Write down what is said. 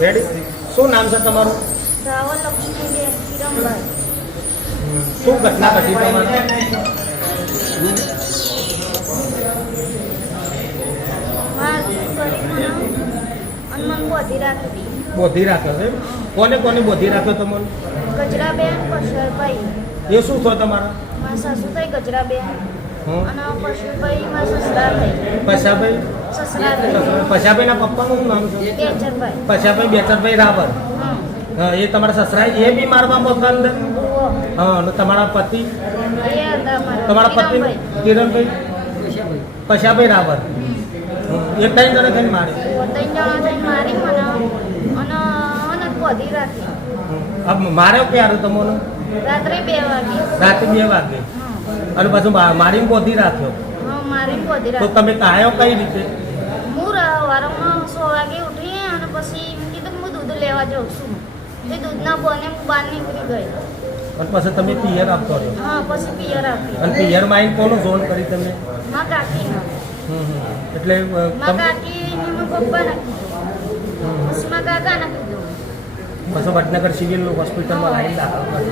Ready શું નામ છે તમારું? શું ઘટના ઘટી તમારે? બોધી રાખી. છે કોને કોને બોધી રાખ્યો તમને ગજરાબેન પશુભાઈ એ શું થયો તમારા? મારા સાસુ થઈ ગજરાબેન? અને પશુભાઈ મારા સસરા થઈ પશાભાઈ પશાભાઈના પપ્પાનું શું નામ છે? પશાભાઈ બેચરભાઈ રાવલ. હા. એ તમારા સસરા એ બી મારવા મોકલા અંદર હા તમારા પતિ? તમારા પતિ કિરણભાઈ. પશાભાઈ રાવલ. એ એક ટાઈમ જણે થઈને મારે. માર્યો ક્યારે તમને? રાત્રે બે વાગે. રાતે બે વાગે. અને પાછું મારીને બોધી રાખ્યો તો તમે કાયો કઈ રીતે? વાગે ઉઠી અને પછી એમ કીધું કે હું દૂધ લેવા જાઉં છું. તે દૂધના બોને હું બહાર નીકળી ગઈ. અને પછી તમે પિયર આપતો રહ્યો? હા પછી પિયર આપી. અને પિયરમાં કોનો ફોન કરી તમે? મા કાકીના. એટલે મા કાકી ને માં પપ્પાને કીધું હમ. પછી માં કાકાને કીધું પછી વડનગર સિવિલ હોસ્પિટલમાં લાઈન દાખલ